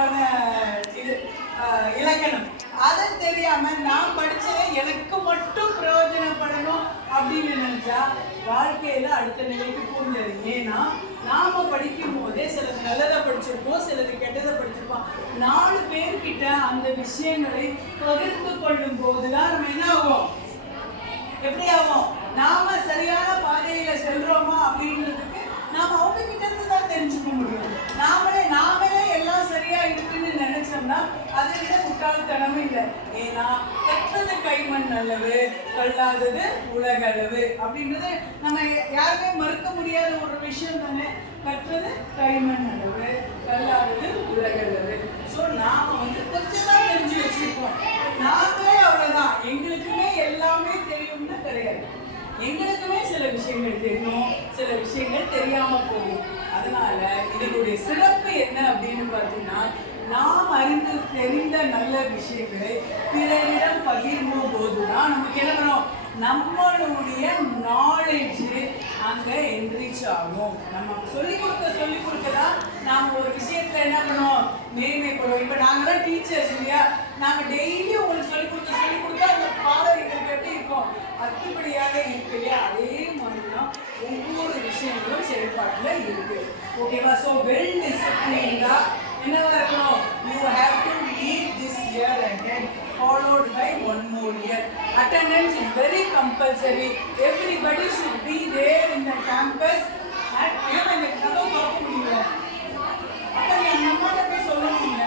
அதுக்கான இது இலக்கணம். அதை தெரியாம நான் படிச்சதை எனக்கு மட்டும் பிரயோஜனப்படணும் அப்படின்னு நினைச்சா வாழ்க்கையில அடுத்த நிலைக்கு போகிறது. ஏன்னா நாம படிக்கும் போதே சிலது நல்லதை படிச்சிருப்போம், சிலது கெட்டதை படிச்சிருப்போம். 4 பேர்கிட்ட அந்த விஷயங்களை பகிர்ந்து கொள்ளும் போதுதான் நம்ம என்ன ஆகும், எப்படி ஆகும், நாம சரியான பாதையில செல்றோமா அப்படின்றதுக்கு நாம அவங்க கிட்ட இருந்து தான் தெரிஞ்சுக்க முடியும். நாமளே எல்லாம் சரியா இருக்குன்னு நினைச்சோம்னா அதை விட முட்டாள்தனமும் இல்லை. ஏன்னா கற்றது கைமண் அளவு, கல்லாதது உலக அளவு அப்படின்றது நம்ம யாருமே மறுக்க முடியாத ஒரு விஷயம் தானே. கற்றது கைமண் அளவு, கல்லாதது உலக அளவு. ஸோ நாம கொஞ்சம் தான் தெரிஞ்சு வச்சிருக்கோம். நாங்களே அவ்வளவுதான், எங்களுக்குமே எல்லாமே தெரியும்னு கிடையாது. எங்களுக்குமே சில விஷயங்கள் தெரியும், சில விஷயங்கள் தெரியாம போகும். அதனால இதனுடைய சிறப்பு என்ன அப்படின்னு பார்த்தீங்கன்னா, நாம் அறிந்து தெரிந்த நல்ல விஷயங்களை பிறரிடம் பகிர்வும் போதுதான் நமக்கு என்ன பண்ணும், நம்மளுடைய நாலேஜ் அங்கே என்ரிச் ஆகும். நம்ம சொல்லிக் கொடுக்க தான் நாம் ஒரு விஷயத்துல என்ன பண்ணுவோம், மேன்மைப்படுவோம். இப்போ நாங்களாம் டீச்சர்ஸ் இல்லையா, நாங்கள் டெய்லி உங்களுக்கு சொல்லிக் கொடுக்க அந்த பாடம் எங்களுக்கு எப்படி இருக்கும், அத்துப்படியாக இருக்கு இல்லையா. அதே மாதிரி தான் ஒவ்வொரு விஷயங்களும் செயல்பாட்டில் இருக்கு. ஓகேவா? ஸோ வெல் டிசிப்ளின்டா என்னவா இருக்கணும், you have to lead this year and then followed by 1 more year. Attendance is very compulsory. Everybody should be there in the campus. And ஏன் எனக்கு கதவு பார்க்க முடியல, அப்போ என் அம்மாட்ட போய் சொல்லணும்.